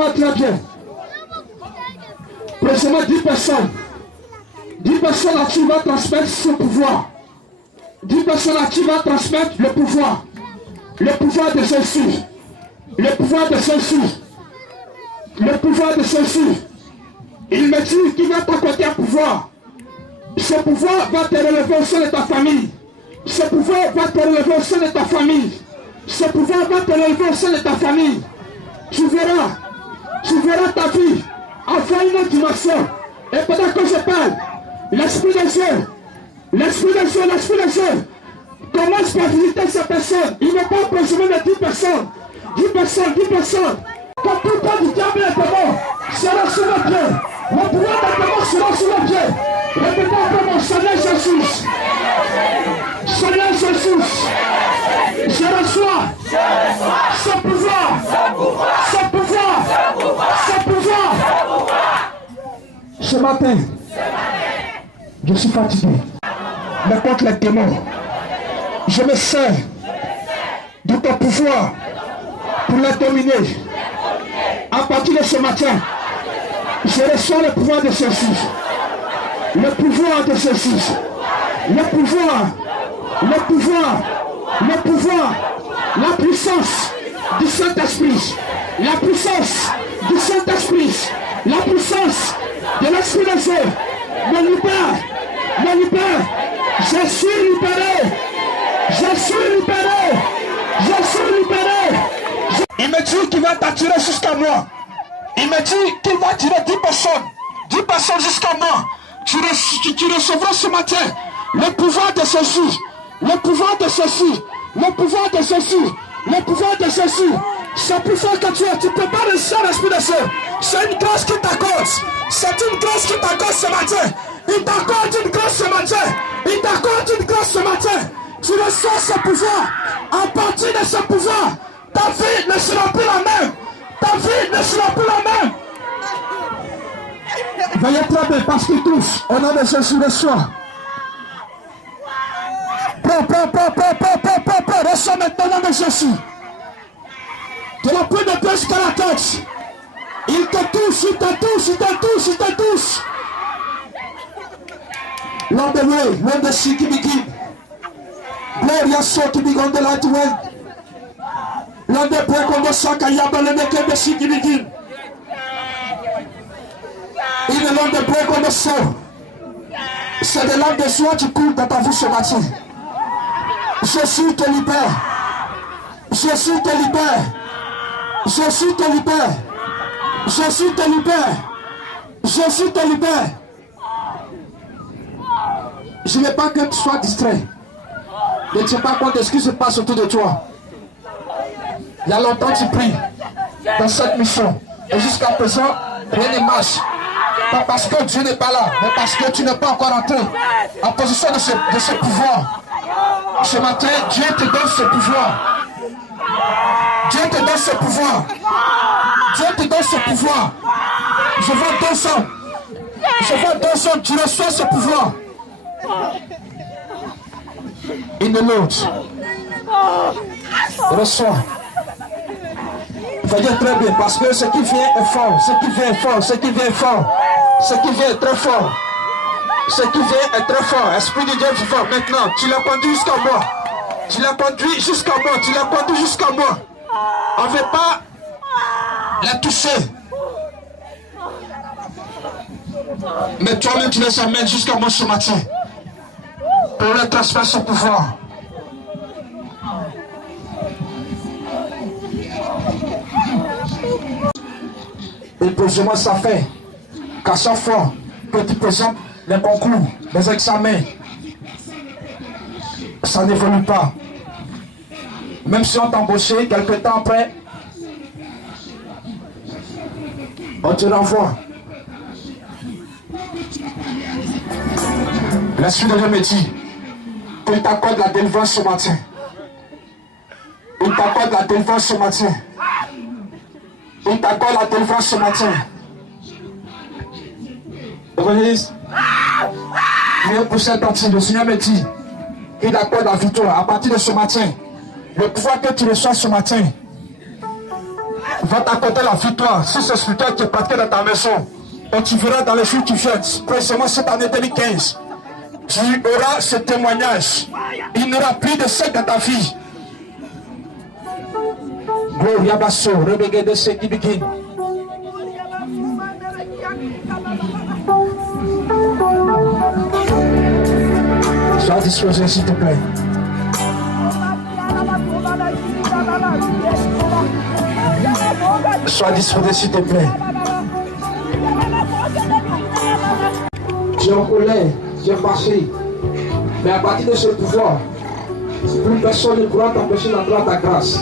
Écoutez-moi très bien. Précisément 10 personnes. 10 personnes à qui va transmettre ce pouvoir. 10 personnes à qui va transmettre le pouvoir. Le pouvoir de celle-ci. Le pouvoir de celle-ci. Le pouvoir de celle-ci. Il me dit qu'il va t'accorder un pouvoir. Ce pouvoir va te relever au sein de ta famille. Ce pouvoir va te relever au sein de ta famille. Ce pouvoir va te relever au sein de ta famille. Tu verras ta vie avoir une autre dimension. Et pendant que je parle, l'Esprit de Dieu commence par visiter ces personnes. Il n'est pas besoin de 10 personnes. 10 personnes. Quand tout le temps du diable est mort, sera sur le pied. Le pouvoir de mort sera sur le pied. Répétez après moi, Seigneur Jésus. Seigneur Jésus. Je reçois ce pouvoir. Ce matin, je suis fatigué. Mais contre les démons, je me sers de ton pouvoir pour les dominer. À partir de ce matin, je reçois le pouvoir de ceci. Le pouvoir de ceci. Le pouvoir, la puissance du Saint-Esprit, la puissance du Saint-Esprit, la puissance de l'Esprit de Dieu me libère. Je suis libéré. Il me dit qu'il va t'attirer jusqu'à moi. Il me dit qu'il va attirer 10 personnes jusqu'à moi. Tu recevras ce matin le pouvoir de ceci. Le pouvoir de ceci. C'est plus fort que tu es. Tu ne peux pas réussir à l'Esprit de Dieu. C'est une grâce qui t'accorde. C'est une grâce qui t'accorde ce matin. Il t'accorde une grâce ce matin. Tu reçois ce pouvoir. À partir de ce pouvoir, ta vie ne sera plus la même. Veuillez très bien parce qu'il touche. Au nom de Jésus, reçois. Reçois maintenant au nom de Jésus. De la pointe de pied jusqu'à la tête. Il te touche. Lord the way, when the sea begin. Gloria so to be on the light way. Lord the break on the saka yabale make the sea begin. In the Lord the break on the soul. C'est de l'âme de joie qui coule dans ta vie ce matin. Jésus te libère. Je ne veux pas que tu sois distrait. Ne tiens pas compte de ce qui se passe autour de toi. Il y a longtemps tu pries dans cette mission. Et jusqu'à présent, rien ne marche. Pas parce que Dieu n'est pas là, mais parce que tu n'es pas encore entré en position de ce pouvoir. Ce matin, Dieu te donne ce pouvoir. Je vois 200. Tu reçois ce pouvoir. In the Lord. Reçois. Voyez très bien, parce que ce qui vient est fort. Ce qui vient est très fort. Esprit de Dieu vivant. Maintenant, tu l'as conduit jusqu'à moi. On ne veut pas la toucher. Mais toi-même, tu les amènes jusqu'à moi ce matin. Pour leur transmettre son pouvoir. Et posément, ça fait qu'à chaque fois que tu présentes les concours, les examens, ça n'évolue pas. Même si on t'embauchait, quelque temps après, on te renvoie. L'Esprit de Dieu me dit qu'il t'accorde la délivrance ce matin. Vous voyez, pour cette partie, le Seigneur me dit qu'il accorde la victoire à partir de ce matin. Le pouvoir que tu reçois ce matin Va t'accorder la victoire. Si c'est sur toi qui est pratiqué dans ta maison, et tu verras dans les jours qui viennent, précisément cette année 2015, tu auras ce témoignage. Il n'y aura plus de sexe dans ta vie. Gloria basso, rebege de ce qui begin. Sois disposé s'il te plaît. Sois disposé s'il te plaît. Tu es en colère, tu es fâché. Mais à partir de ce pouvoir, plus personne ne pourra t'empêcher d'entrer dans ta grâce.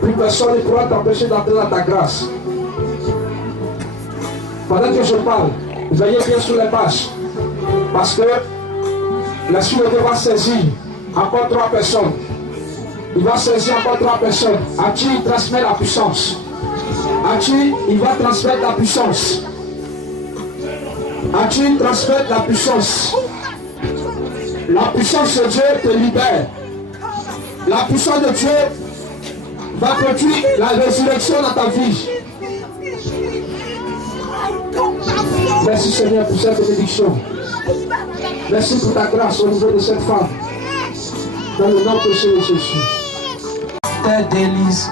Plus personne ne pourra t'empêcher d'entrer dans ta grâce. Pendant que je parle, veillez bien sur les pages. Parce que l'Esprit de Dieu va saisir encore 3 personnes. Il va saisir encore 3 personnes. À qui il transmet la puissance. À qui il va transmettre la puissance. À qui il transmet la puissance. La puissance de Dieu te libère. La puissance de Dieu va produire la résurrection dans ta vie. Merci Seigneur pour cette bénédiction. Merci pour ta grâce au niveau de cette femme. Dans le nom de Jésus. Tes délices,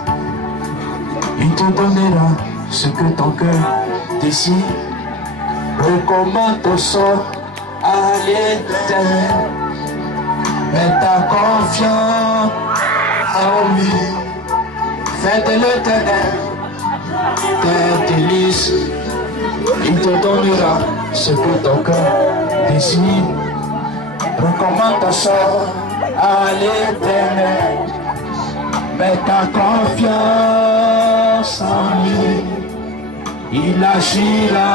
il te donnera ce que ton cœur désire. Recommande ton sort à l'Éternel. Mets ta confiance en lui. Fais de l'Éternel tes délices. Il te donnera ce que ton cœur désire. Recommande ton sort à l'Éternel. Mets ta confiance en lui. Il agira,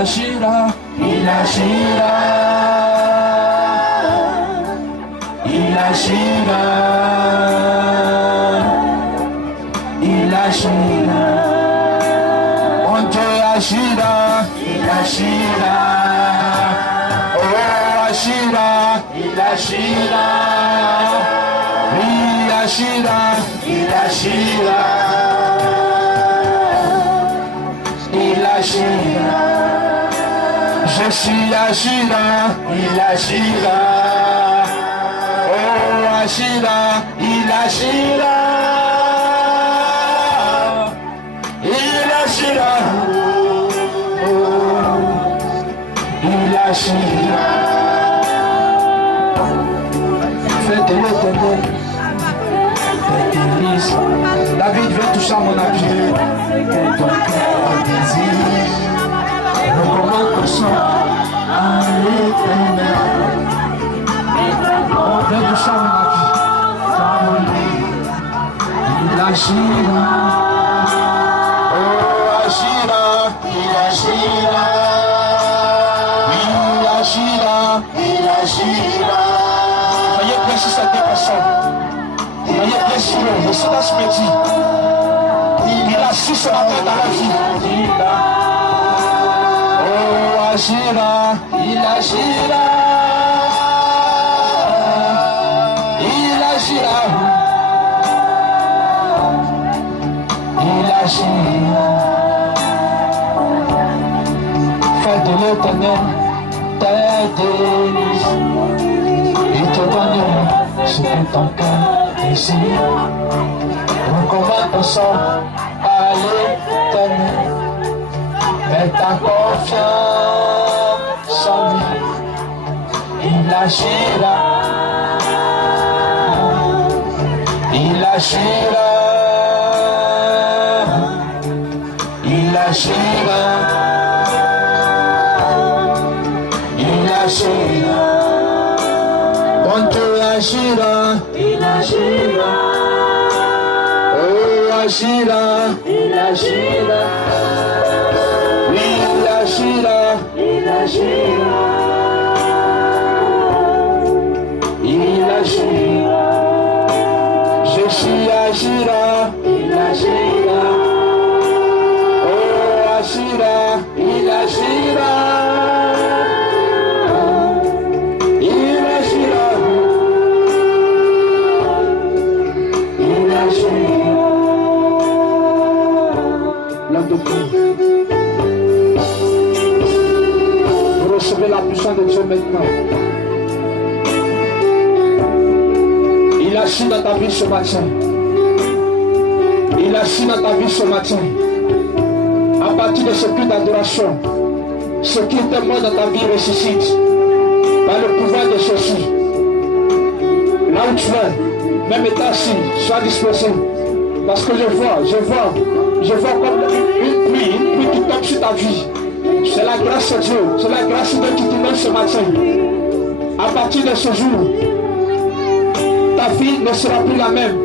agira, il agira, il agira, il agira. Mon Dieu agira, il agira, oh agira, il agira, il agira, il agira. Je suis agira, il agira, oh agira, il agira, il agira, oh, il agira. Fais de l'Éternel tes délices. David veut toucher à mon appui. Que ton cœur désire. Recommande ton sang à l'Éternel. On veut toucher à mon appui. Il agira. Oh, agira. Il agira. Il agira. Il agira. Voyez bien si ça dépasse. Voyez bien si le cela se médit. Il a su ce matin dans la vie. Oh, agira, il agira. Il agira. Il agira. Fais de l'Éternel tes délices. Il te donnera ce que ton cœur désire. Recommande ton sang à l'Éternel. Mets ta confiance en lui. Il agira. Il agira. Il agira. Il agira. Bon Dieu agira. Il agira. Oh agira. Il agira. Il agira. Il agira. Il agira. Jésus agira. Il agira. Oh agira. Il agira. Il agira. Il agira. de Dieu maintenant. Il agit dans ta vie ce matin. Il agit dans ta vie ce matin. À partir de ce culte d'adoration, ce qui était mort dans ta vie ressuscite par le pouvoir de Jésus. Là où tu es, même étant assis, sois disposé. Parce que je vois comme une pluie qui tombe sur ta vie. C'est la grâce de Dieu, c'est la grâce de Dieu qui te donne ce matin. À partir de ce jour, ta vie ne sera plus la même.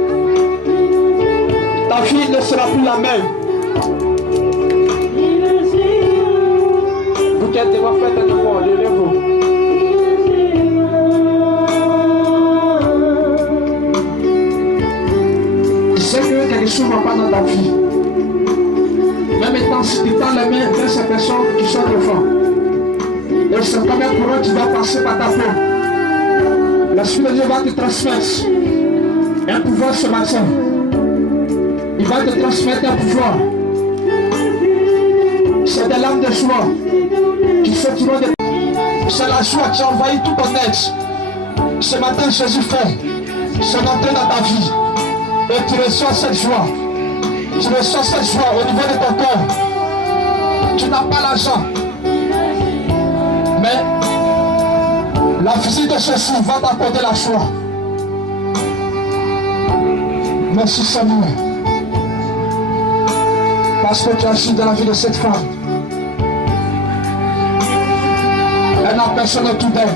Ta vie ne sera plus la même. Vous qui êtes devant, faites un effort, levez-vous. Je sais que quelque chose ne va pas dans ta vie. Même étant si tu tends la main vers ces personnes qui sont devant. Et c'est comme un courant qui va passer par ta peau. L'Esprit de Dieu va te transmettre un pouvoir ce matin. Il va te transmettre un pouvoir. C'est des larmes de joie qui sortiront de... C'est la joie qui a envahi tout ton être. Ce matin, Jésus fait son entrée dans ta vie. Et tu reçois cette joie. Tu reçois cette joie au niveau de ton cœur. Tu n'as pas l'argent. Mais la visite de Jésus va t'apporter la joie. Merci Seigneur. Parce que tu agis dans la vie de cette femme. Elle n'a personne autour d'elle.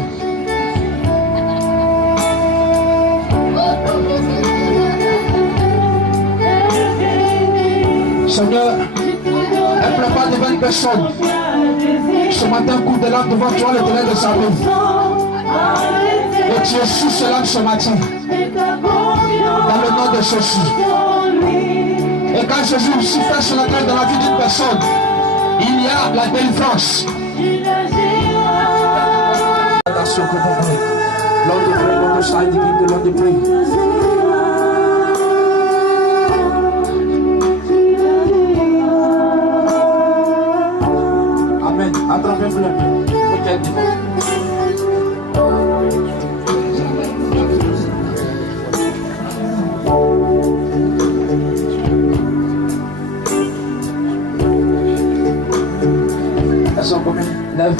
Seigneur, elle ne pleure pas devant une personne. Ce matin, coup de l'âme devant toi, le délai de sa vie. Et tu es sous ce lame ce matin. Dans le nom de Jésus. Et quand Jésus aussi fait son entrée dans la vie d'une personne, il y a la délivrance. Attention, Lord de pray, Lord de shine, the Lord de pray. Amen. Attrapez-vous la main. Elles sont combien? 9.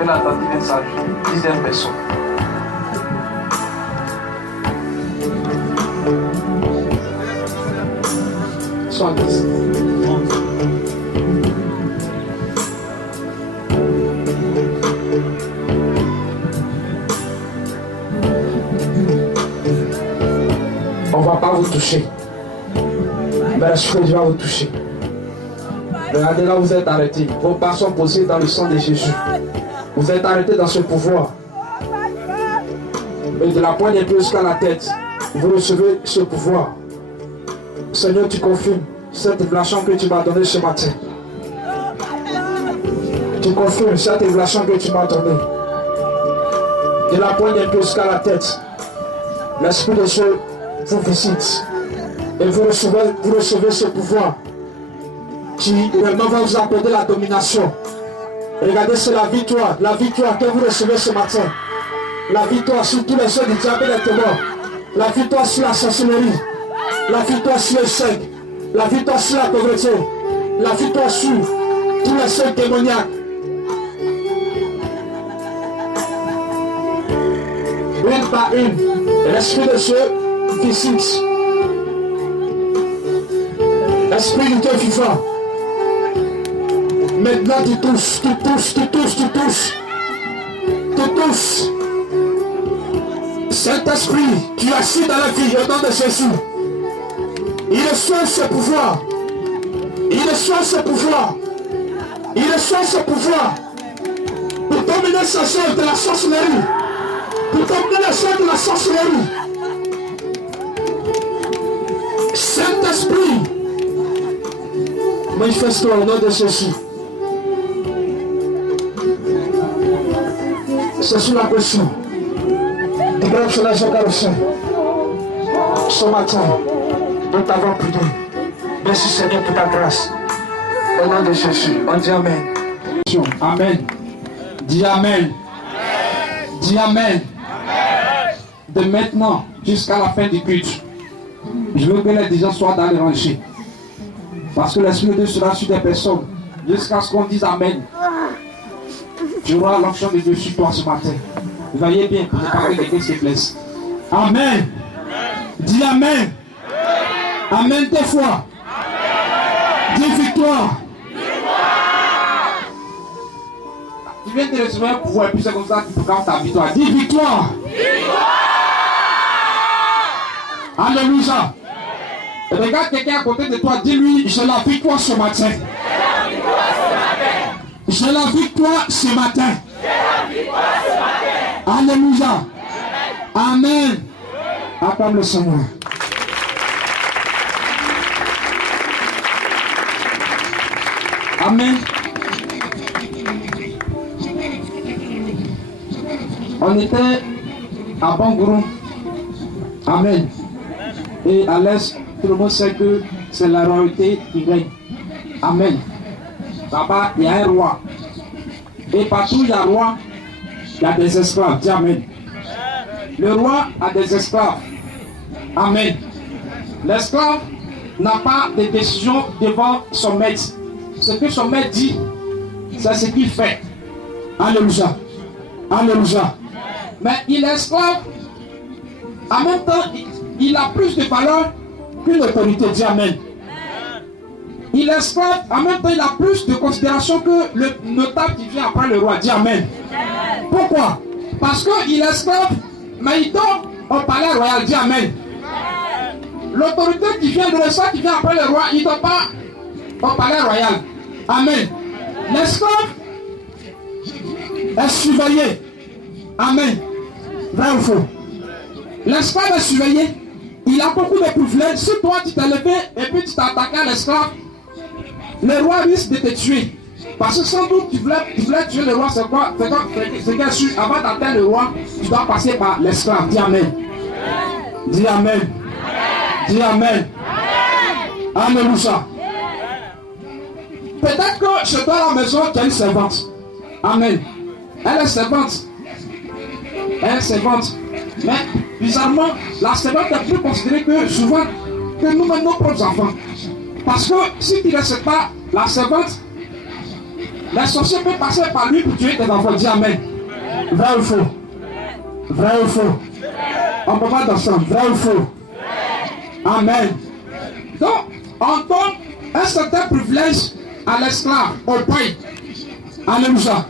Elle a entendu un message. 10e personne. Soit 10. On ne va pas vous toucher. Mais l'Esprit de Dieu va vous toucher. Regardez là, vous êtes arrêtés. Vos pas sont posés dans le sang de Jésus. Vous êtes arrêtés dans ce pouvoir. Et de la pointe des pieds jusqu'à la tête, vous recevez ce pouvoir. Seigneur, tu confirmes cette révélation que tu m'as donnée ce matin. Tu confirmes cette révélation que tu m'as donnée. De la pointe des pieds jusqu'à la tête, l'Esprit de Dieu vous visite. Et vous recevez ce pouvoir qui réellement va vous apporter la domination. Regardez, c'est la victoire que vous recevez ce matin. La victoire sur tous les œuvres du diable et des ténèbres. La victoire sur la sorcellerie. La victoire sur le sec. La victoire sur la pauvreté. La victoire sur tous les œuvres démoniaques. Une par une, l'Esprit de Dieu visite. Esprit de Dieu vivant. Maintenant tu touches, tu touches, tu touches, tu touches. Tu touches. Saint-Esprit, tu agis dans la vie au nom de Jésus. Il reçoit ce pouvoir. Il reçoit ce pouvoir. Il reçoit ce pouvoir. Pour dominer ce sol de la sorcellerie. Pour dominer le sol de la sorcellerie. Saint-Esprit, manifeste-toi au nom de Jésus. C'est sur la question. Dégrave sur la jocarochin. Ce matin, nous t'avons prié. Merci Seigneur pour ta grâce. Au nom de Jésus, on dit Amen. Amen. Dis Amen. Dis Amen. De maintenant jusqu'à la fin du culte, je veux que les gens soient dans les rangées. Parce que l'Esprit de Dieu sera sur des personnes jusqu'à ce qu'on dise Amen. Tu auras l'onction de Dieu sur toi ce matin. Veillez bien pour ne pas que quelqu'un se blesse. Amen. Dis Amen. Amen tes fois. Dis victoire. Tu viens de recevoir un pouvoir et puis c'est comme ça que tu proclames ta victoire. Dis victoire. Alléluia. Et regarde quelqu'un à côté de toi, dis-lui, j'ai la victoire ce matin. J'ai la victoire ce matin. Alléluia. Amen. Acclame le Seigneur. Amen. On était à Bangourou. Amen. Et à l'est, tout le monde sait que c'est la royauté qui règne. Amen. Là-bas, il y a un roi. Et partout, il y a un roi, il y a des esclaves. Dis Amen. Le roi a des esclaves. Amen. L'esclave n'a pas de décision devant son maître. Ce que son maître dit, c'est ce qu'il fait. Alléluia. Alléluia. Mais il est esclave. En même temps, il a plus de valeur qu'une autorité. Dis Amen. Il est esclave. En même temps, il a plus de considération que le notable qui vient après le roi. Dis Amen. Pourquoi? Parce qu'il est esclave, mais il dort au palais royal. Dis Amen. L'autorité qui vient de l'esclave, qui vient après le roi, il ne dort pas au palais royal. Amen. L'esclave est surveillé. Amen. Vrai ou faux? L'esclave est surveillé. Il a beaucoup de privilèges. Si toi tu t'es levé et puis tu t'es attaqué à l'esclave, le roi risque de te tuer. Parce que sans doute tu voulais tuer le roi, c'est quoi? C'est bien sûr, avant d'atteindre le roi, tu dois passer par l'esclave. Dis Amen. Dis Amen. Dis Amen. Alléluia. Peut-être que chez toi à la maison, tu as une servante. Amen. Elle est servante. Elle est servante. Mais bizarrement, la servante est plus considérée que souvent que nous-mêmes nos propres enfants. Parce que si tu ne respectes pas la servante, les sorciers peuvent passer par lui pour tuer tes enfants. Dis Amen. Vrai ou faux? Vrai ou faux? On peut pas d'ensemble. Vrai ou faux? Amen. Donc, on donne un certain privilège à l'esclave, au pays. Alléluia.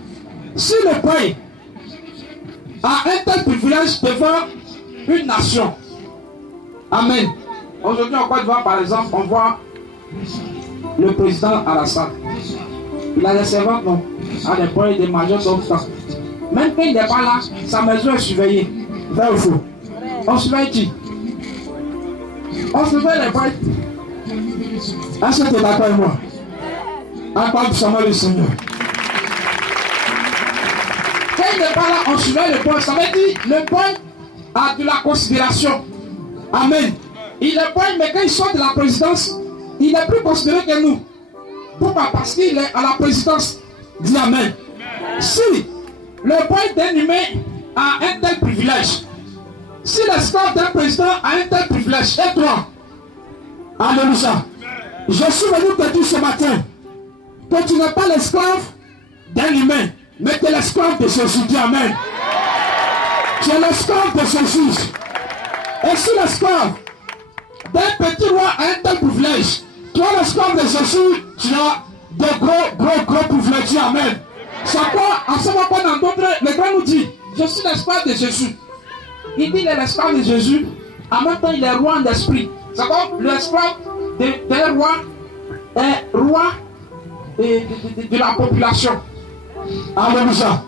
Si le pays a un tel privilège devant une nation. Amen. Aujourd'hui en Côte d'Ivoire, par exemple, on voit le président Alassane. Il a des servantes, non? A des points, des majors, d'autres temps. Même quand il n'est pas là, sa maison est surveillée. Vrai ou faux? On surveille qui? On surveille les points. Est-ce que tu es d'accord avec moi? Acclame son nom le Seigneur. Quand il n'est pas là, on surveille le point. Ça veut dire le point a de la considération. Amen. Il est point, mais quand il sort de la présidence, il est plus considéré que nous. Pourquoi? Parce qu'il est à la présidence. Dis Amen. Si le point d'un humain a un tel privilège, si l'esclave d'un président a un tel privilège, et toi, alléluia, je suis venu te dire ce matin que tu n'es pas l'esclave d'un humain, mais tu es l'esclave de Jésus. Dis Amen. Tu es l'esclave de Jésus. Et si l'esclave d'un petit roi a un tel privilège, toi l'esclave de Jésus, tu as de gros privilèges. Dis Amen. C'est quoi? En ce moment, dans d'autres, le grand nous dit, je suis l'esclave de Jésus. Il dit, il est l'esclave de Jésus. En même temps, il est roi d'esprit. C'est comme l'esclave d'un roi est roi de la population. Alléluia.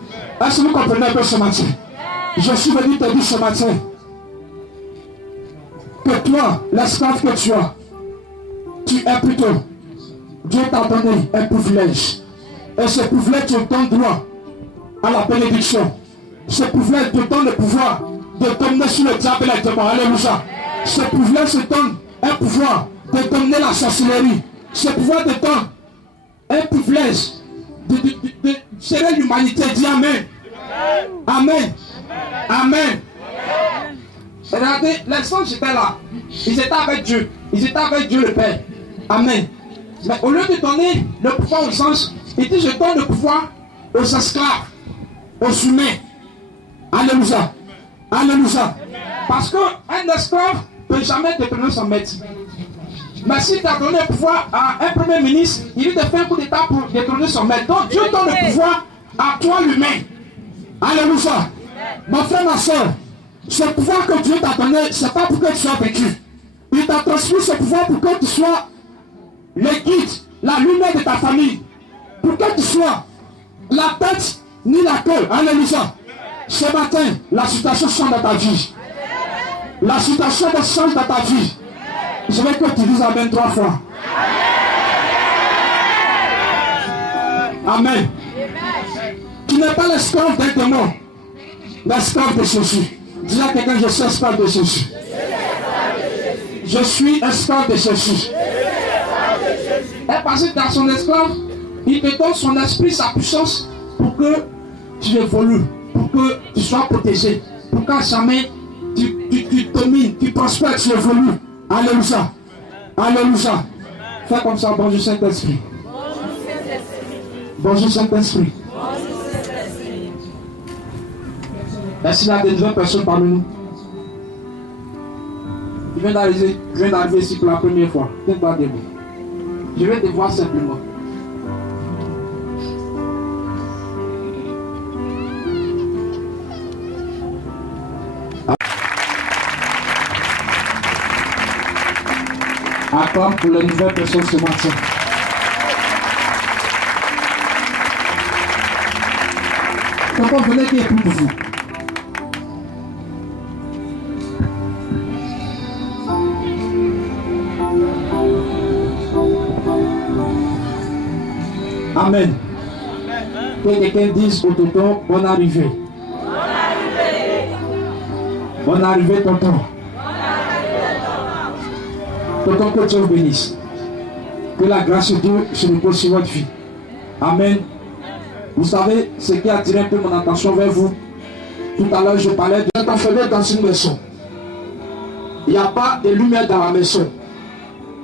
Est-ce que vous comprenez un peu ce matin? Je suis venu te dire ce matin que toi, l'esclave que tu as, tu es plutôt, Dieu t'a donné un privilège. Et ce privilège te donne droit à la bénédiction. Ce privilège te donne le pouvoir de dominer sur le diable et les démons. Alléluia. Ce privilège te donne un pouvoir de dominer la sorcellerie. Ce pouvoir te donne un privilège de gérer l'humanité. Dis Amen. Amen. Amen. Regardez, les anges étaient là. Ils étaient avec Dieu. Ils étaient avec Dieu le Père. Amen. Mais au lieu de donner le pouvoir aux anges, il dit je donne le pouvoir aux esclaves, aux humains. Alléluia. Alléluia. Parce qu'un esclave ne peut jamais détrôner son maître. Mais si tu as donné le pouvoir à un premier ministre, il te fait un coup d'état pour détrôner son maître. Donc Dieu donne le pouvoir à toi l'humain. Alléluia. Mon frère, ma soeur, ce pouvoir que Dieu t'a donné, ce n'est pas pour que tu sois vécu. Il t'a transmis ce pouvoir pour que tu sois le guide, la lumière de ta famille. Pour que tu sois la tête ni la queue. Alléluia. Ce matin, la situation change dans ta vie. La situation change dans ta vie. Je veux que tu dises Amen 3 fois. Amen. Tu n'es pas l'esclave d'un démon, l'esclave de Jésus. Dis à quelqu'un, je suis esclave de Jésus. Je suis esclave de Jésus. Et parce que dans son esclave, il te donne son esprit, sa puissance, pour que tu évolues, pour que tu sois protégé, pour qu'à jamais tu domines, tu prospères, tu évolues. Alléluia. Alléluia. Fais comme ça, bonjour Saint-Esprit. Bonjour Saint-Esprit. Est-ce qu'il y a des autres personnes parmi nous? Je viens d'arriver ici pour la première fois. Tiens-toi debout. Je vais te voir simplement. Attends pour les nouvelles personnes ce matin. Comment venez qui est pour vous? Amen. Que quelqu'un dise au tonton, bonne arrivée. Bonne arrivée, tonton. Tonton, que Dieu vous bénisse. Que la grâce de Dieu se repose sur votre vie. Amen. Vous savez, ce qui a attiré un peu mon attention vers vous. Tout à l'heure, je parlais d'être enfermé dans une maison. Il n'y a pas de lumière dans la maison.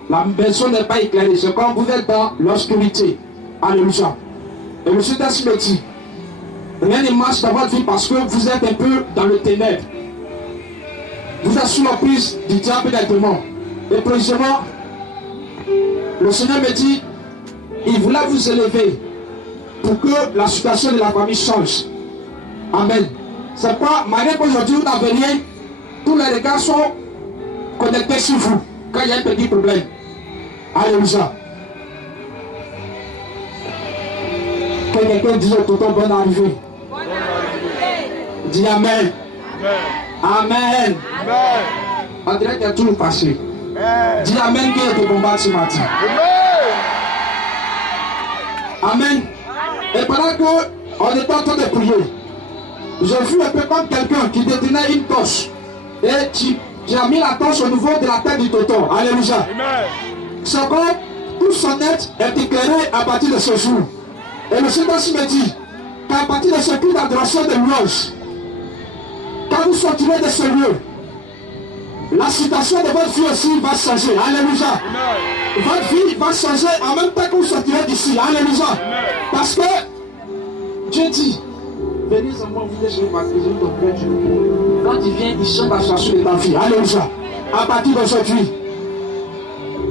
La maison n'est pas éclairée. C'est quand vous êtes dans l'obscurité. Alléluia. Et le Saint-Esprit me dit, rien ne marche dans votre vie parce que vous êtes un peu dans le ténèbre. Vous êtes sous l'emprise du diable et des démons. Et précisément, le Seigneur me dit, il voulait vous élever pour que la situation de la famille change. Amen. C'est quoi, malgré qu'aujourd'hui vous n'avez rien, tous les regards sont connectés sur vous quand il y a un petit problème. Alléluia. Que quelqu'un dise au tonton bonne arrivée. Bonne arrivée. Dis Amen. Amen. Amen. On dirait qu'il y a tout le passé. Dis Amen qui est de combattre ce matin. Amen. Et pendant qu'on était en train de prier, j'ai vu un peu comme quelqu'un qui détenait une torche. Et j'ai mis la torche au niveau de la tête du tonton. Alléluia. C'est comme tout son être est éclairé à partir de ce jour. Et le Seigneur me dit qu'à partir de ce cri d'adoration de louange, quand vous sortirez de ce lieu, la situation de votre vie aussi va changer. Alléluia. Votre vie va changer en même temps que vous sortirez d'ici. Alléluia. Parce que Dieu dit, venez en moi, vous êtes baptisé de ton Dieu. Quand il vient, il change la situation de ta vie. Alléluia. À partir d'aujourd'hui,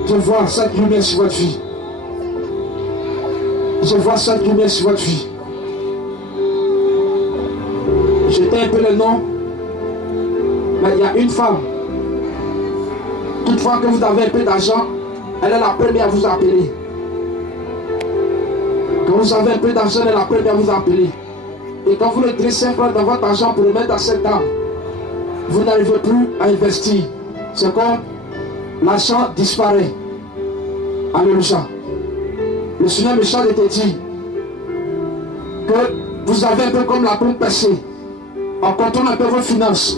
je vois cette lumière sur votre vie. Je vois cette lumière sur votre vie. J'étais un peu le nom, mais il y a une femme. Toutefois que vous avez un peu d'argent, elle est la première à vous appeler. Quand vous avez un peu d'argent, elle est la première à vous appeler. Et quand vous le dressez dans votre argent pour le mettre à cette dame, vous n'arrivez plus à investir. C'est comme l'argent disparaît. Alléluia. Le Seigneur me chante et te dit que vous avez un peu comme la pompe percée. On contrôle un peu vos finances.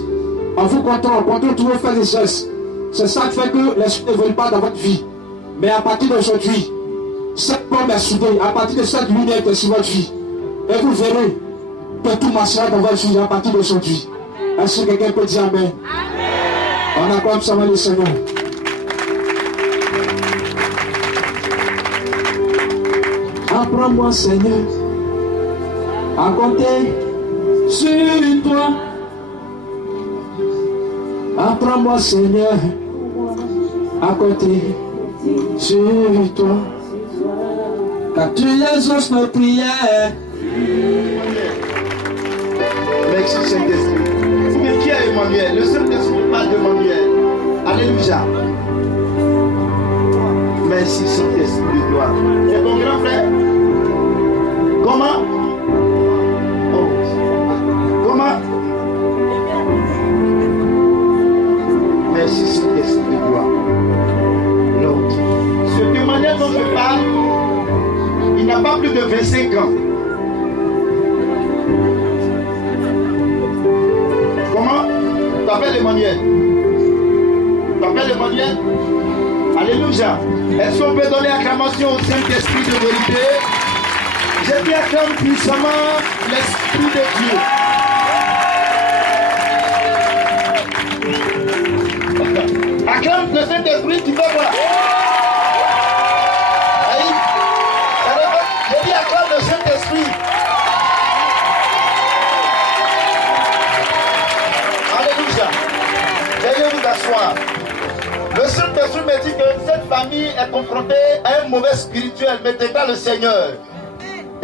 On vous contrôle, on contrôle tous vos faits et gestes. C'est ça qui fait que l'esprit ne vole pas dans votre vie. Mais à partir d'aujourd'hui, Cette bombe est soudée. À partir de cette lumière qui est sur votre vie. Et vous verrez que tout marchera dans votre vie à partir d'aujourd'hui. Est-ce que quelqu'un peut dire Amen? On acclame seulement le Seigneur. Apprends-moi, Seigneur, à compter sur toi. Apprends-moi, Seigneur, à compter sur toi. Car tu exauces nos prières. Merci Saint-Esprit. Mais qui est Emmanuel? Le Saint-Esprit parle d'Emmanuel. Alléluia. Merci Saint-Esprit de gloire. C'est ton grand frère? Comment? Oh. Comment? Merci Saint-Esprit de gloire. L'autre. Ce témoignage dont je parle, il n'a pas plus de 25 ans. Comment? Tu t'appelles Emmanuel? Tu t'appelles Emmanuel? Alléluia. Est-ce qu'on peut donner acclamation au Saint-Esprit de vérité? J'ai dit acclame puissamment l'Esprit de Dieu. Acclame le Saint-Esprit, tu peux voir. J'ai dit acclame le Saint-Esprit. Alléluia. Veuillez vous asseoir. Le Saint-Esprit me dit que cette famille est confrontée à un mauvais spirituel, mais déclare le Seigneur.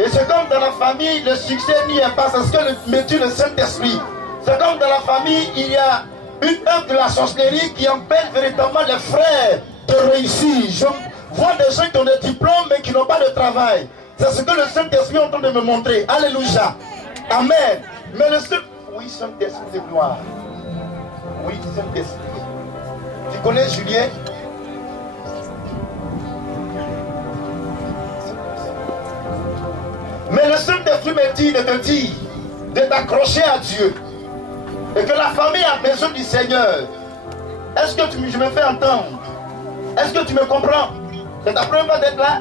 Et c'est comme dans la famille, le succès n'y est pas, c'est ce que me dit le Saint-Esprit. C'est comme dans la famille, il y a une œuvre de la sorcellerie qui empêche véritablement les frères de réussir. Je vois des gens qui ont des diplômes mais qui n'ont pas de travail. C'est ce que le Saint-Esprit est en train de me montrer. Alléluia. Amen. Mais le Saint... Oui, Saint-Esprit de gloire. Oui, Saint-Esprit. Tu connais Julien? Mais le Saint-Esprit me dit de te dire de t'accrocher à Dieu et que la famille a besoin du Seigneur. Est-ce que je me fais entendre? Est-ce que tu me comprends? C'est ta première fois d'être là?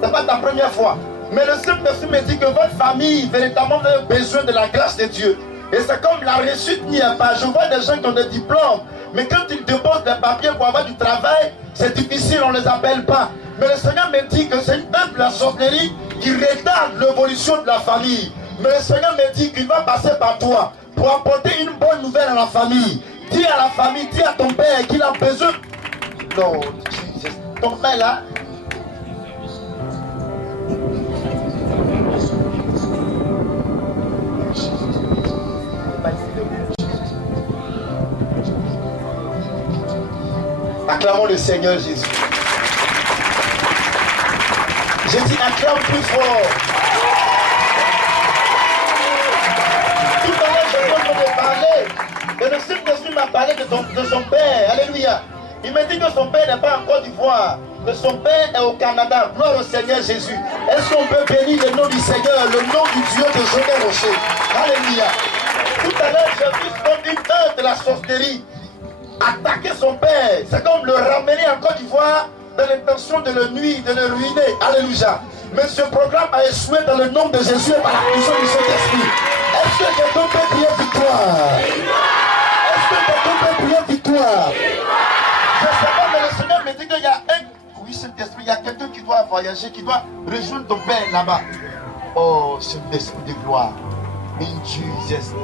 C'est pas ta première fois. Mais le Saint-Esprit me dit que votre famille véritablement a besoin de la grâce de Dieu. Et c'est comme la réussite n'y a pas. Je vois des gens qui ont des diplômes, mais quand ils déposent des papiers pour avoir du travail, c'est difficile, on ne les appelle pas. Mais le Seigneur me dit que c'est une œuvre de la sorcellerie qui retarde l'évolution de la famille. Mais le Seigneur me dit qu'il va passer par toi pour apporter une bonne nouvelle à la famille. Dis à la famille, dis à ton père qu'il a besoin. Non, ton père là. Acclamons le Seigneur Jésus. Je dis acclame plus fort. Tout à l'heure, je viens de parler. Et le Saint-Esprit m'a parlé de son père. Alléluia. Il m'a dit que son père n'est pas en Côte d'Ivoire. Que son père est au Canada. Gloire au Seigneur Jésus. Est-ce qu'on peut bénir le nom du Seigneur, le nom du Dieu de Joël Rocher? Alléluia. Tout à l'heure, j'ai vu comme une œuvre de la sorcellerie attaquer son père. C'est comme le ramener en Côte d'Ivoire dans l'intention de le nuire, de le ruiner. Alléluia. Mais ce programme a échoué dans le nom de Jésus et par la puissance du Saint-Esprit. Est-ce que quelqu'un peut prier victoire? Est-ce que quelqu'un peut prier victoire? Je ne sais pas, mais le Seigneur me dit qu'il y a un... Oui, Saint-Esprit, il y a quelqu'un qui doit voyager, qui doit rejoindre ton père là-bas. Oh, Saint-Esprit de gloire. In Jesus.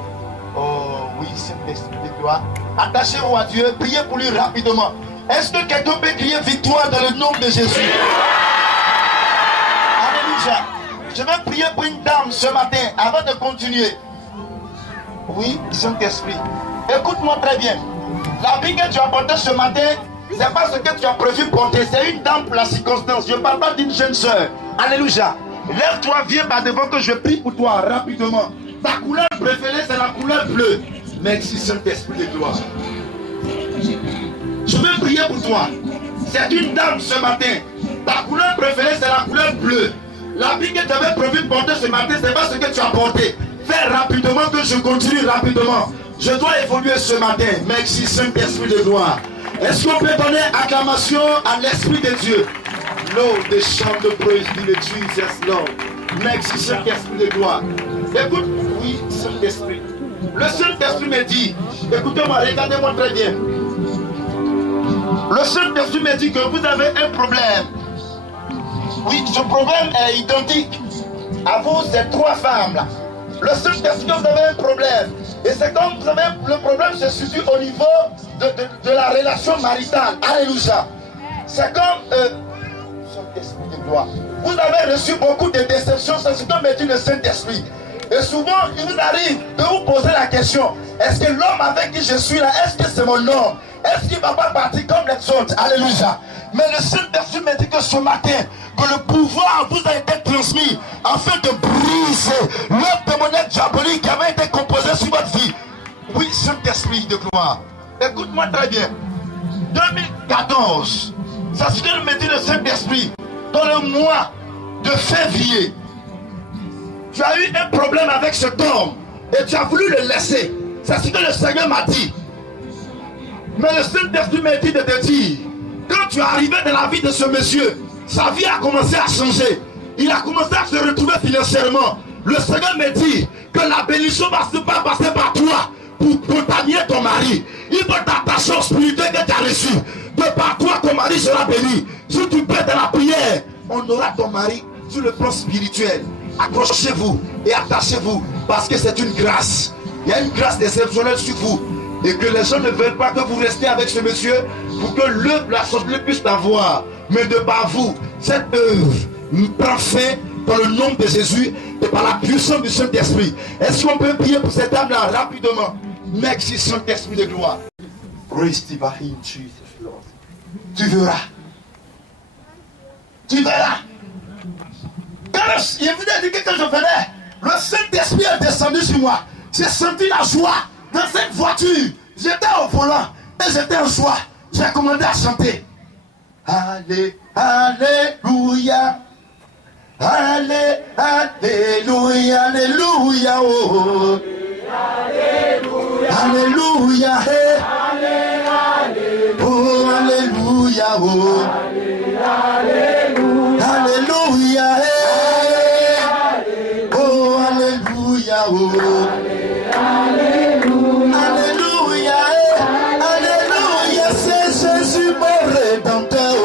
Oh, oui, Saint-Esprit de gloire. Attachez-vous à Dieu, priez pour lui rapidement. Est-ce que quelqu'un peut crier victoire dans le nom de Jésus? Alléluia. Je vais prier pour une dame ce matin avant de continuer. Oui, Saint-Esprit. Écoute-moi très bien. La vie que tu as portée ce matin, c'est pas ce que tu as prévu porter. C'est une dame pour la circonstance. Je ne parle pas d'une jeune soeur. Alléluia. Lève-toi, viens par devant que je prie pour toi rapidement. Ta couleur préférée, c'est la couleur bleue. Merci Saint-Esprit de gloire. Je veux prier pour toi. C'est une dame ce matin. Ta couleur préférée, c'est la couleur bleue. La vie que tu avais prévu porter ce matin, c'est pas ce que tu as porté. Fais rapidement que je continue rapidement. Je dois évoluer ce matin. Merci Saint-Esprit de gloire. Est-ce qu'on peut donner acclamation à l'Esprit de Dieu? Lord, the chant de praise be to Jesus, Lord. Merci Saint-Esprit de gloire. Écoute, oui, Saint-Esprit. Le Saint-Esprit me dit, écoutez-moi, regardez-moi très bien. Le Saint-Esprit me dit que vous avez un problème. Oui, ce problème est identique à vous, ces trois femmes-là. Le Saint-Esprit, vous avez un problème. Et c'est comme vous avez, le problème se situe au niveau de la relation maritale. Alléluia. C'est comme Saint-Esprit de gloire. Vous avez reçu beaucoup de déceptions, c'est ce que me dit le Saint-Esprit. Et souvent, il vous arrive de vous poser la question, est-ce que l'homme avec qui je suis là, est-ce que c'est mon homme? Est-ce qu'il ne va pas partir comme les autres? Alléluia. Mais le Saint-Esprit me dit que ce matin, que le pouvoir vous a été transmis afin de briser l'œuvre démoniaque diabolique qui avait été composée sur votre vie. Oui, Saint-Esprit de gloire. Écoute-moi très bien. 2014, c'est ce que me dit le Saint-Esprit. Dans le mois de février, tu as eu un problème avec cet homme et tu as voulu le laisser. C'est ce que le Seigneur m'a dit. Mais le Saint-Esprit m'a dit de te dire, quand tu es arrivé dans la vie de ce monsieur, sa vie a commencé à changer. Il a commencé à se retrouver financièrement. Le Seigneur me dit que la bénédiction ne va pas passer par toi pour contaminer ton mari. Il faut t'attacher au spirituel que tu as reçu. De par toi, ton mari sera béni. Si tu peux dans la prière, on aura ton mari sur le plan spirituel. Accrochez-vous et attachez-vous parce que c'est une grâce. Il y a une grâce exceptionnelle sur vous. Et que les gens ne veulent pas que vous restiez avec ce monsieur pour que la société puisse l'avoir. Mais de par vous, cette œuvre prend fin dans le nom de Jésus et par la puissance du Saint-Esprit. Est-ce qu'on peut prier pour cette âme-là rapidement? Merci Saint-Esprit de gloire. Tu verras. Tu verras. Quand il vous a dit que quand je venais, le Saint-Esprit est descendu sur moi. J'ai senti la joie dans cette voiture. J'étais au volant et j'étais en joie. J'ai commandé à chanter. Allez, alléluia. Allez, alléluia, alléluia, oh. Alléluia, hey. Oh, alléluia, oh. Alléluia, hey. Oh, alléluia, oh. Alléluia, alléluia, c'est Jésus mon rédempteur.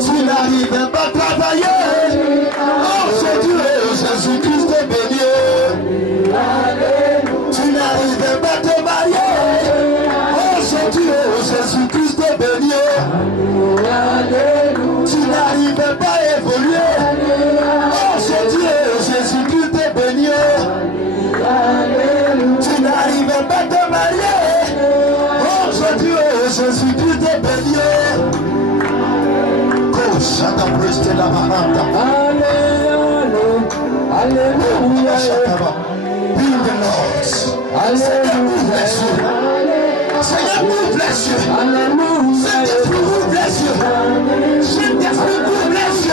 Tu n'arrives pas à travailler. Oh, c'est Dieu, Jésus-Christ est béni. Tu n'arrives pas à te marier. Oh, c'est Dieu, Jésus-Christ est béni. Tu n'arrives pas à évoluer. Oh, c'est Dieu, Jésus-Christ est béni. Tu n'arrives pas à te marier. Oh, c'est Dieu, Jésus-Christ est béni. Alléluia. Be the Lord. Seigneur, nous bless you. Seigneur, nous bless you. Seigneur, nous bless you. Seigneur, nous bless you.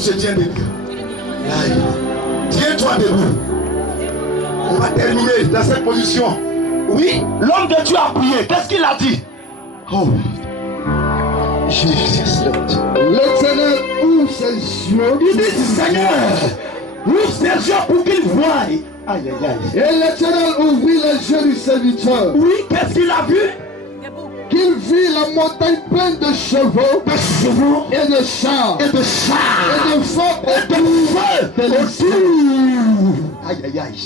se tient debout. Tiens-toi debout. On va terminer dans cette position. Oui, l'homme de Dieu a prié. Qu'est-ce qu'il a dit? Oh, Jésus. L'Éternel ouvre ses yeux. Il dit, Seigneur, ouvre ses yeux pour qu'il voie. Aïe, aïe, aïe. Et l'Éternel ouvrit les yeux du serviteur. Oui, qu'est-ce qu'il a vu? Qu'il vit la montagne pleine de chevaux, et de chars, et de chars, et de feu, et de feu, de l'esprit. Aïe, aïe, aïe.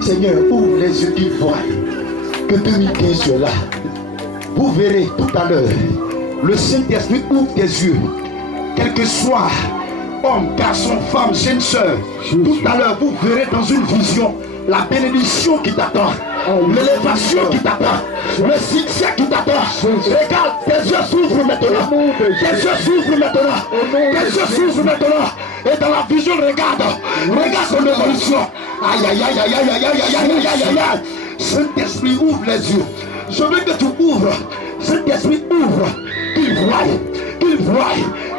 Seigneur, ouvre les yeux qu'ils voient que 2015 est là. Vous verrez tout à l'heure, le Saint-Esprit ouvre tes yeux, quel que soit homme, garçon, femme, jeune soeur. Tout à l'heure, vous verrez dans une vision la bénédiction qui t'attend, l'élévation qui t'attend, le succès qui t'attend. Regarde, tes yeux s'ouvrent maintenant. Tes yeux s'ouvrent maintenant. Tes yeux s'ouvrent maintenant. Et dans la vision, regarde son évolution. Aïe, aïe, aïe, aïe, aïe, aïe, aïe, aïe, aïe, aïe, aïe. Saint-Esprit, ouvre les yeux. Je veux que tu ouvres. Saint-Esprit, ouvre.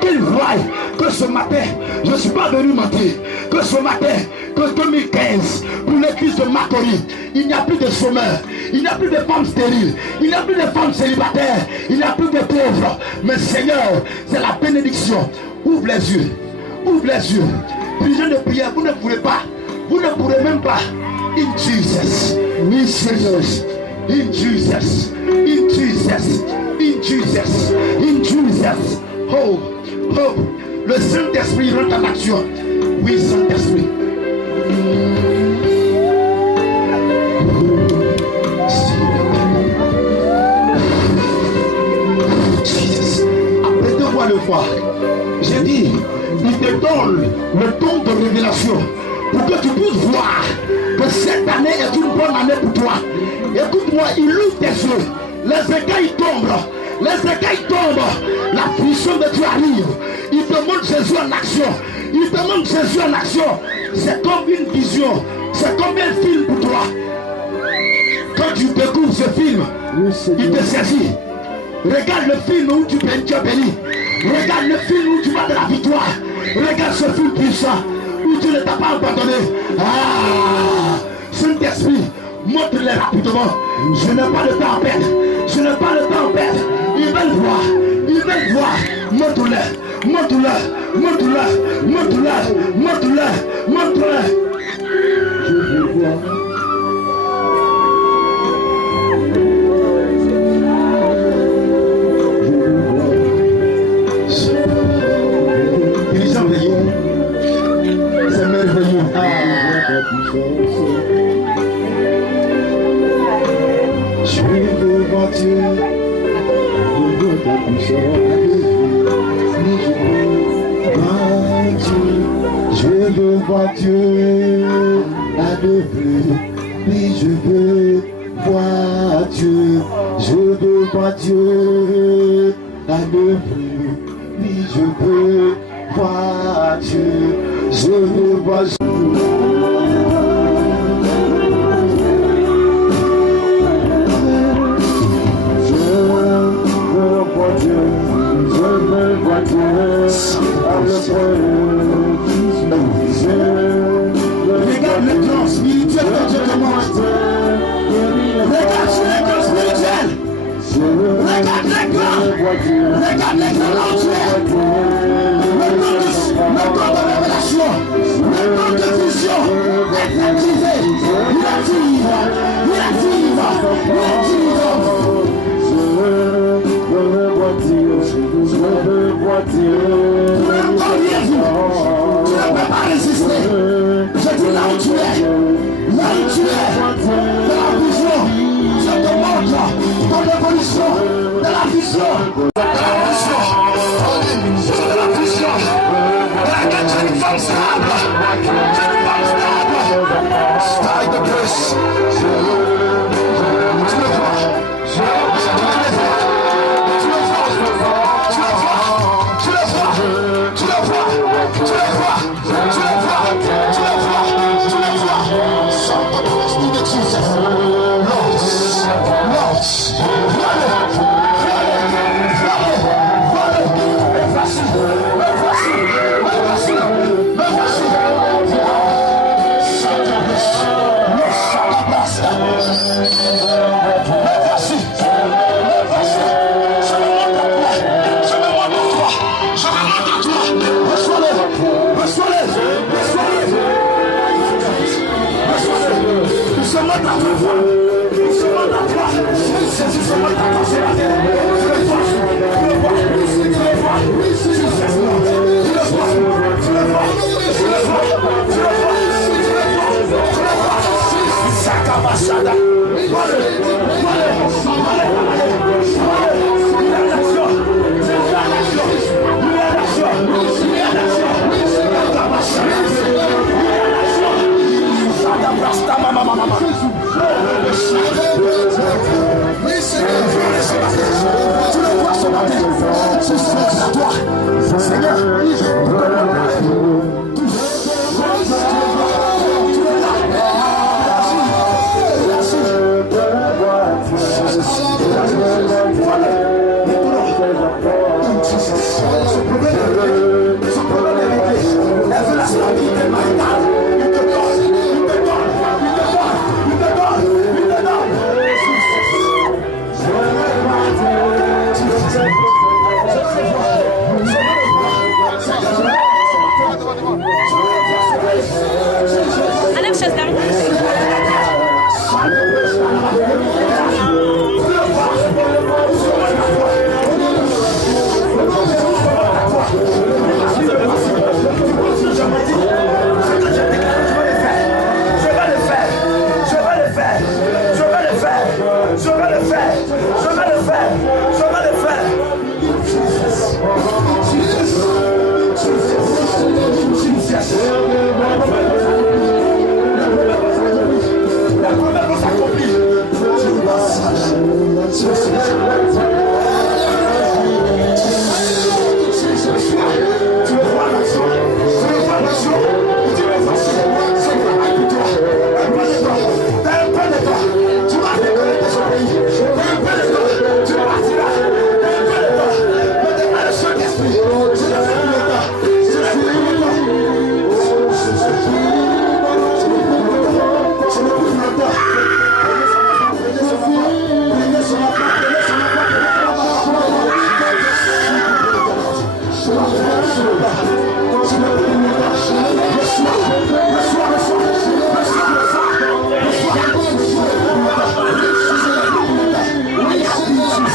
Qu'il voie, que ce matin, je ne suis pas venu mentir, que ce matin, que 2015, pour l'église de Makori, il n'y a plus de chômeurs, il n'y a plus de femmes stériles, il n'y a plus de femmes célibataires, il n'y a plus de pauvres. Mais Seigneur, c'est la bénédiction. Ouvre les yeux, ouvre les yeux. Prière de prière, vous ne pourrez pas, vous ne pourrez même pas. In Jesus, oui Seigneur, in Jesus, in Jesus, in Jesus, in Jesus. Oh, oh, le Saint-Esprit rentre en action. Oui, Saint-Esprit. Après 2 mois de foi, j'ai dit, il te donne le don de révélation pour que tu puisses voir que cette année est une bonne année pour toi. Écoute-moi, il ouvre tes yeux, les écailles tombent. Les écailles tombent, la puissance de Dieu arrive. Il te montre Jésus en action. Il te montre Jésus en action. C'est comme une vision. C'est comme un film pour toi. Quand tu découvres ce film, il te saisit. Regarde le film où tu es béni. Regarde le film où tu vas de la victoire. Regarde ce film puissant où tu ne t'as pas abandonné. Ah, Saint-Esprit, montre-les rapidement. Je n'ai pas le temps à perdre. Je n'ai pas le temps à perdre. Ils veulent voir. Montre-le, montre-le, montre-le, montre-le, montre-le, montre-le. Je veux voir. Ils ont veillé. C'est merveilleux. Je veux voir Dieu. Je veux voir Dieu à neveu, oui je veux voir Dieu, je veux voir Dieu à neveu, oui je veux voir Dieu, je veux voir Dieu. Regarde le plan spirituel que Dieu te montre. Regarde sur l'écran spirituel. Regarde l'écran. Regarde l'écran entier. Le temps de révélation. Le temps de vision. Est activé. Il active. Il active. Il active. Je veux voir Dieu. Je veux voir Dieu. Tu es encore lié. Tu ne peux pas résister. Je dis là où tu es. Là où tu es. De la vision. Je te montre ton évolution. De la vision. De la vision. De la vision. De laquelle tu es une femme stable. Tu es une femme stable. Style de plus. Tu le vois.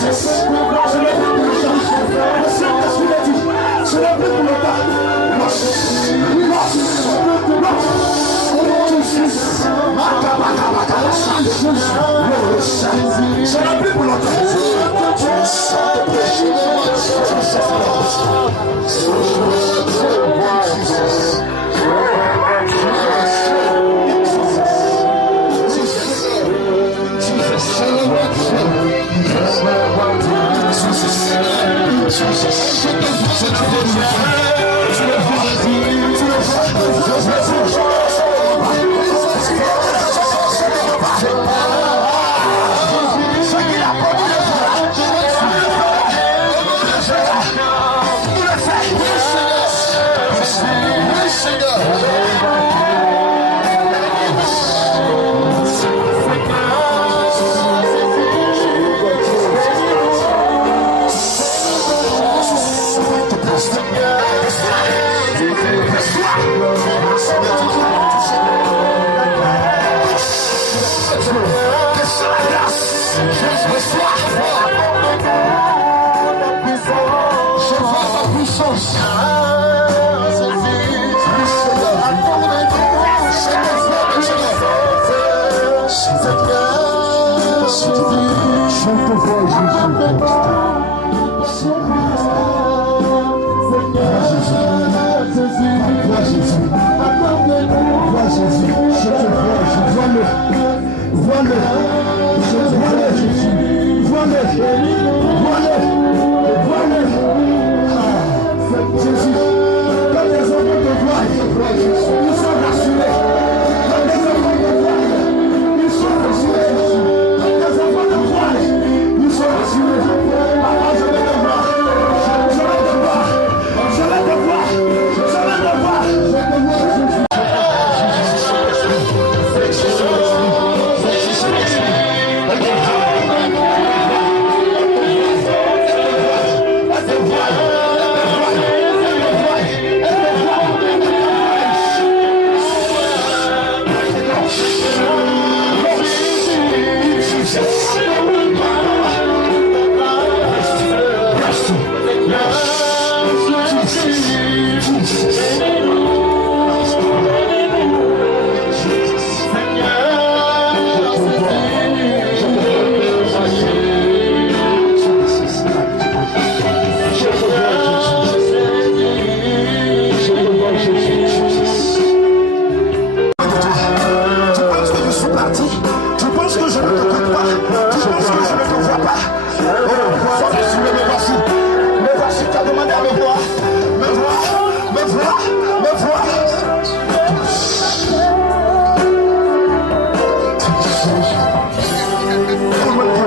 Jésus.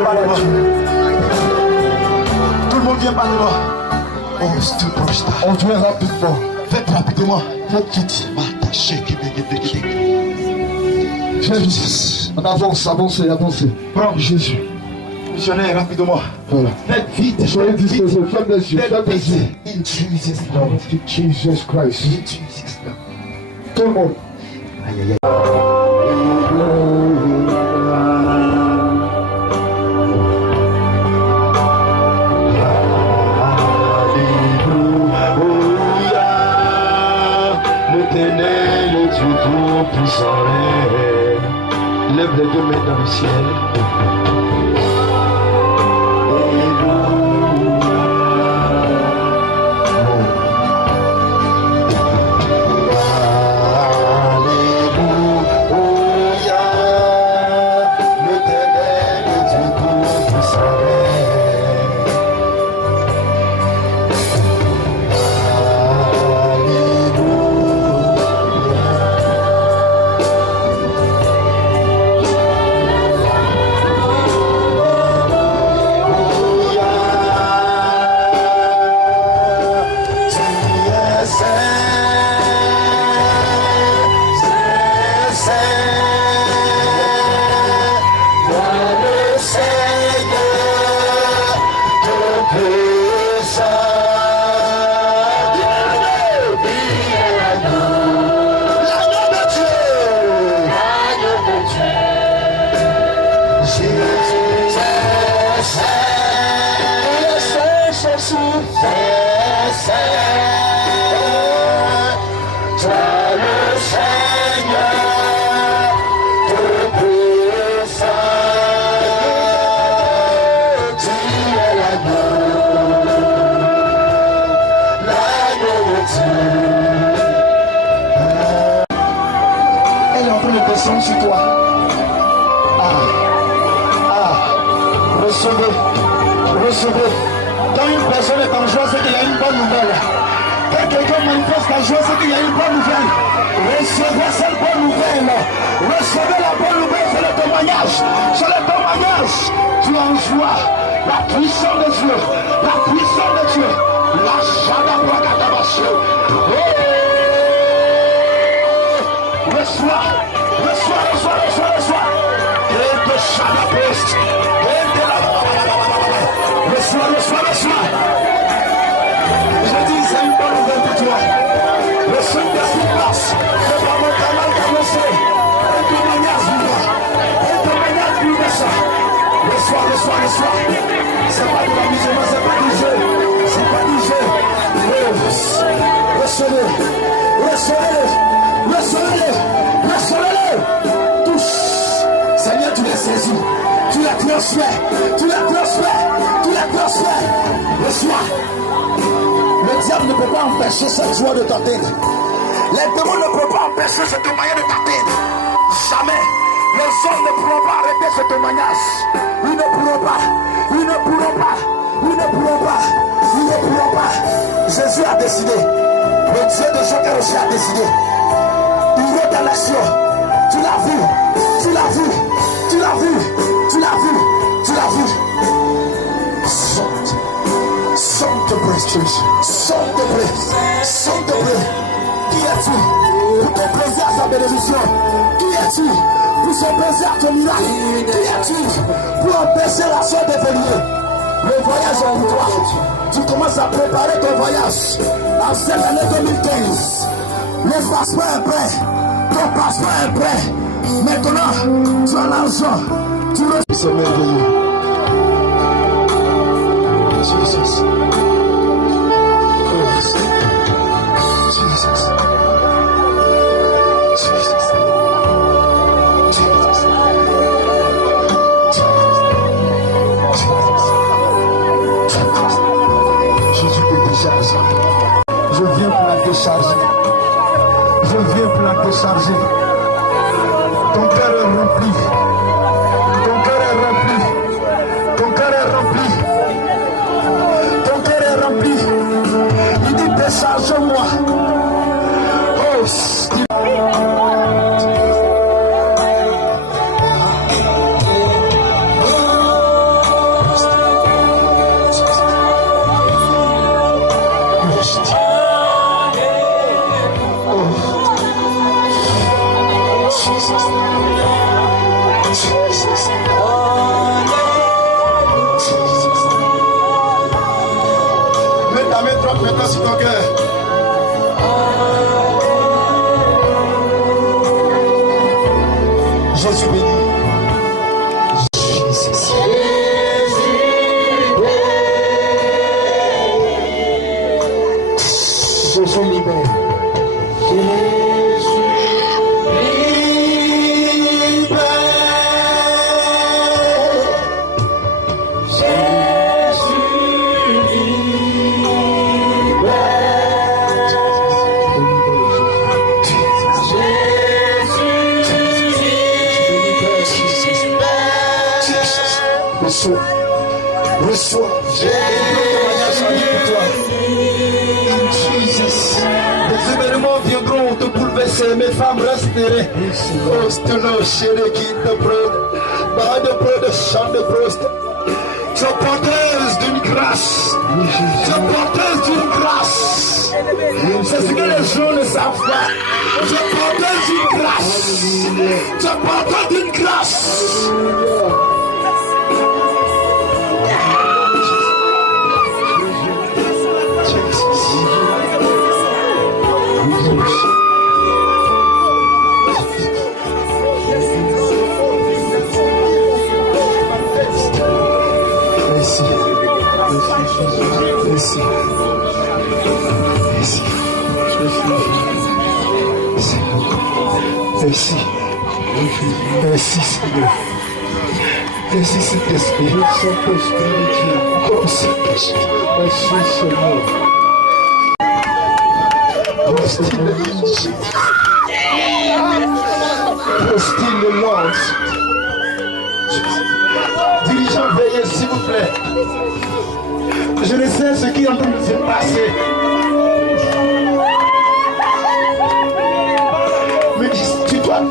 par devant. Tout le monde vient par devant. Oh, c'est tout proche. On vient rapidement. Faites rapidement. Faites vite. Jésus. On avance, avancez, avancez. Prends Jésus. Missionnaire, rapidement. Voilà. Faites vite. Soyez disposés. Faites les yeux. Faites les yeux. In Jesus' name. In Jesus Christ. In Jesus' name. Tout le monde. Aïe, aïe, aïe. Lève les deux mains dans le ciel. Sur toi. Recevez. Recevez. Quand une personne est en joie, c'est qu'il y a une bonne nouvelle. Quand quelqu'un manifeste la joie, c'est qu'il y a une bonne nouvelle. Recevez cette bonne nouvelle. Recevez la bonne nouvelle, c'est le témoignage. C'est le témoignage. Tu es en joie. La puissance de Dieu. La puissance de Dieu. La Shadabrakatabashe. Reçois. Reçois. Reçois. Je dis, c'est une bonne nouvelle pour toi. Le Saint-Esprit passe. C'est pas mon canal d'annoncer. Un témoignage vivant. Un témoignage vivant ça. Reçois. C'est pas de l'amusement, c'est pas du jeu. Recevez-le. Touche. Seigneur, tu les saisis. Tu la transfères. Reçois. Le diable ne peut pas empêcher cette joie de t'atteindre. Les démons ne peuvent pas empêcher ce témoignage de t'atteindre. Jamais. Les hommes ne pourront pas arrêter ce témoignage. Ils ne pourront pas. Jésus a décidé. Le Dieu de chacun aussi a décidé. Il est dans l'action. Tu l'as vu. S'il te plaît. Qui es-tu pour ton plaisir à sa bénédiction? Qui es-tu pour son plaisir à ton miracle? Qui es-tu pour empêcher la sorte de venir? Le voyage est pour toi. Tu commences à préparer ton voyage en cette année 2015. Le passeport est prêt. Ton passeport est prêt. Maintenant, tu as l'argent. Tu le... C'est merveilleux. Jesus. Je viens pour la décharger. Ton cœur est rempli. Il dit décharge-moi. Oh, frappe maintenant sur ton cœur. Jésus béni. Jésus libère. Reçois. Les événements viendront te bouleverser, mes femmes resteront. Ostelo, chérie, qui te prête. Bas de près de champ de prost. Tu es porteuse d'une grâce. Tu es porteuse d'une grâce. C'est ce que les gens ne savent pas. Tu es porteuse d'une grâce. Tu es porteuse d'une grâce. Merci. Merci. Merci Seigneur. Merci Saint-Esprit. Merci Seigneur. Hostile de l'ange. Dirigeant, veillez s'il vous plaît. Je ne sais ce qui est en train de se passer. Mais tu dois...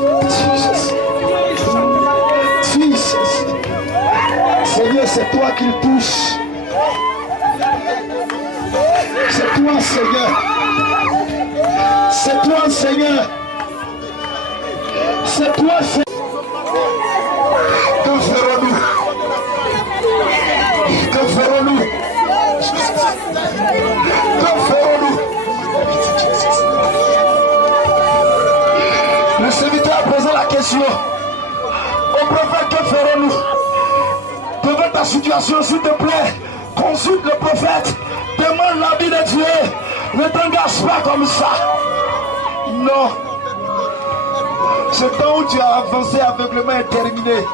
Jesus. Seigneur, c'est toi qui le touches. C'est toi, Seigneur. C'est toi, Seigneur. C'est toi, Seigneur. Que ferons-nous? Que ferons-nous? Que ferons-nous? Le serviteur a posé la question au prophète, que ferons-nous? Devant ta situation, s'il te plaît, consulte le prophète, demande l'avis de Dieu, ne t'engage pas comme ça. Non. Ce temps où tu as avancé aveuglement est terminé.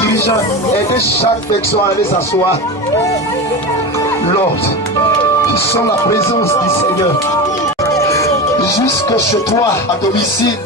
Dirigeant, aidez chaque personne à aller s'asseoir. Lord, tu sens la présence du Seigneur. Jusque chez toi, à domicile.